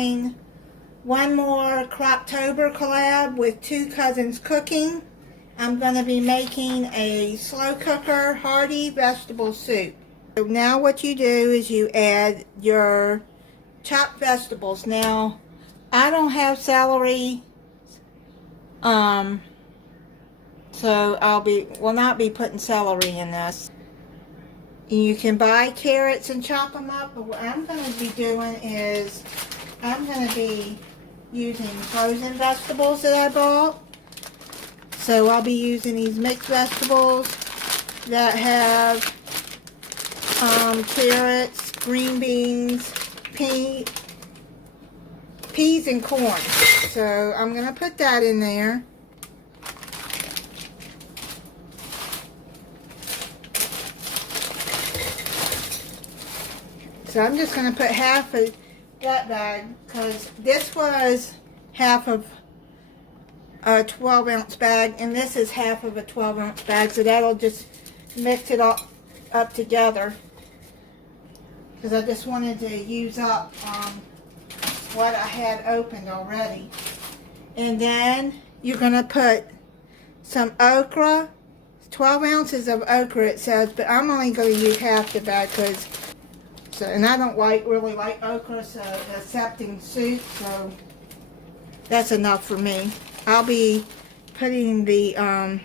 doing one more Crocktober collab with Two Cousins Cooking. I'm going to be making a slow cooker hearty vegetable soup. So now what you do is you add your chopped vegetables. Now, I don't have celery, so will not be putting celery in this. You can buy carrots and chop them up, but what I'm going to be doing is I'm going to be using frozen vegetables that I bought. So I'll be using these mixed vegetables that have carrots, green beans, peas and corn. So I'm going to put that in there. So I'm just going to put half of that bag because this was half of a 12-ounce bag and this is half of a 12-ounce bag. So that'll just mix it up together because I just wanted to use up what I had opened already. And then you're going to put some okra, 12 ounces of okra it says, but I'm only going to use half the bag because and I don't really like okra, so accepting soup, so that's enough for me. I'll be putting the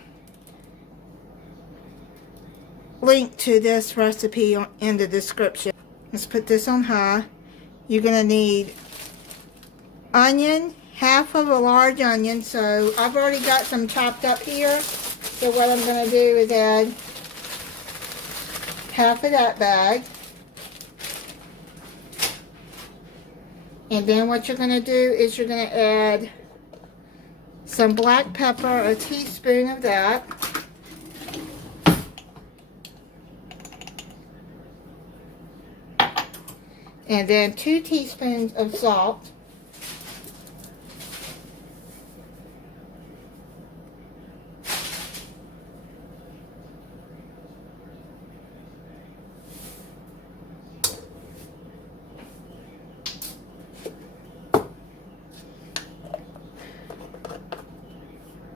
link to this recipe in the description. Let's put this on high. You're going to need onion, half of a large onion, so I've already got some chopped up here. So what I'm going to do is add half of that bag. And then what you're going to do is you're going to add some black pepper, a teaspoon of that. And then 2 teaspoons of salt.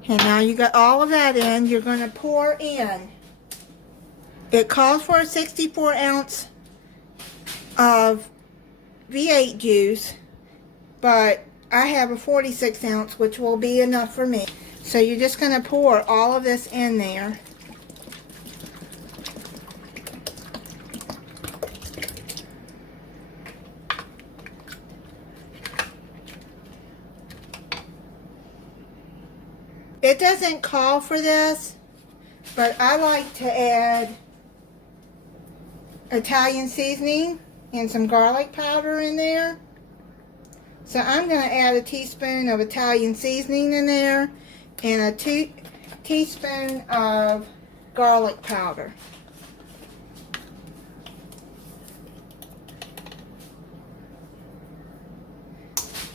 And now you got all of that in, you're going to pour in. It calls for a 64 ounce of V8 juice, but I have a 46 ounce, which will be enough for me. So you're just going to pour all of this in there. It doesn't call for this, but I like to add Italian seasoning and some garlic powder in there. So I'm going to add a teaspoon of Italian seasoning in there and a teaspoon of garlic powder.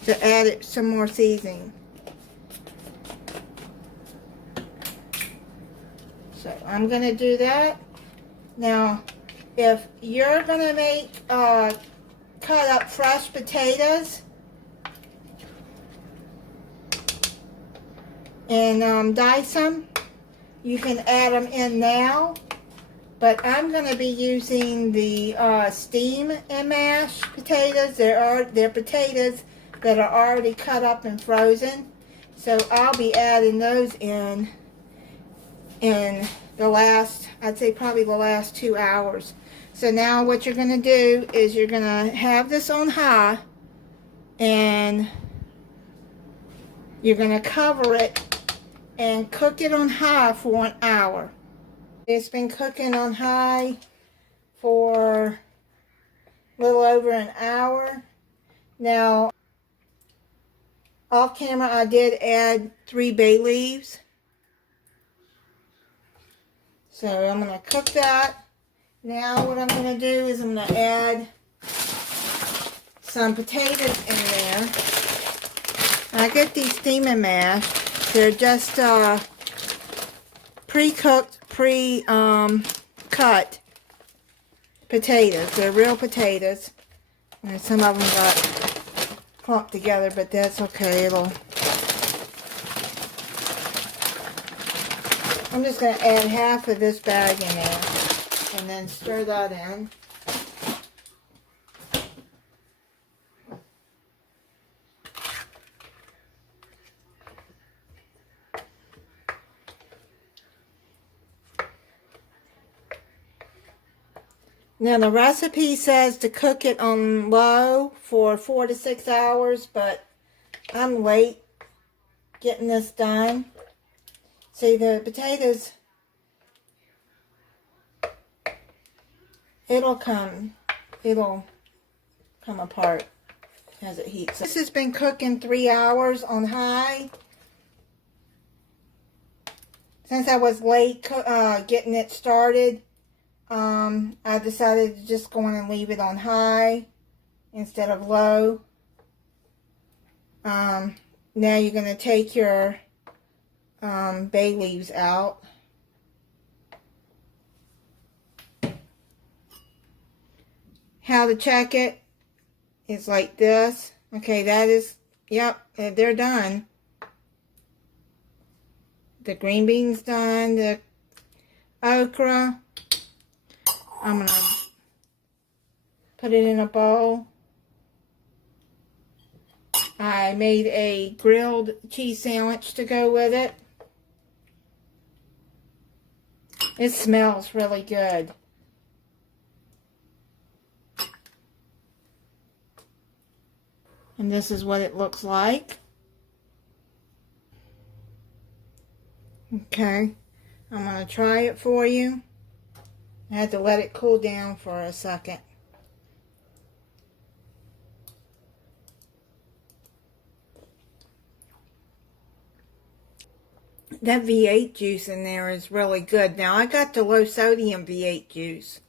To add it some more seasoning. So I'm going to do that. Now, if you're going to make cut up fresh potatoes and dice them, you can add them in now. But I'm going to be using the steam and mash potatoes. They're potatoes that are already cut up and frozen. So I'll be adding those in the last, I'd say probably the last 2 hours. So now what you're going to do is you're going to have this on high and you're going to cover it and cook it on high for an hour. It's been cooking on high for a little over an hour. Now, off camera I did add 3 bay leaves. So I'm going to cook that. Now what I'm going to do is I'm going to add some potatoes in there. I get these steam and mash. They're just pre-cooked, cut potatoes. They're real potatoes. And some of them got clumped together, but that's okay. I'm just going to add half of this bag in there and then stir that in. Now the recipe says to cook it on low for 4 to 6 hours, but I'm late getting this done. See, the potatoes, it'll come apart as it heats. This has been cooking 3 hours on high. Since I was late getting it started, I decided to just go on and leave it on high instead of low. Now you're going to take your bay leaves out. How to check it is like this. Okay, that is, yep, they're done. The green beans done, the okra. I'm going to put it in a bowl. I made a grilled cheese sandwich to go with it. It smells really good. And this is what it looks like. Okay, I'm going to try it for you. I had to let it cool down for a second. That V8 juice in there is really good. Now, I got the low sodium V8 juice.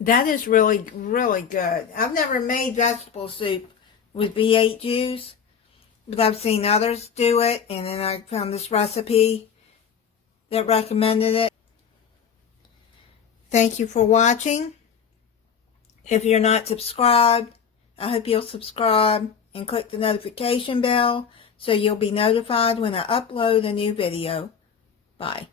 That is really, really good. I've never made vegetable soup with V8 juice, but I've seen others do it, and then I found this recipe that recommended it. Thank you for watching. If you're not subscribed, I hope you'll subscribe and click the notification bell so you'll be notified when I upload a new video. Bye.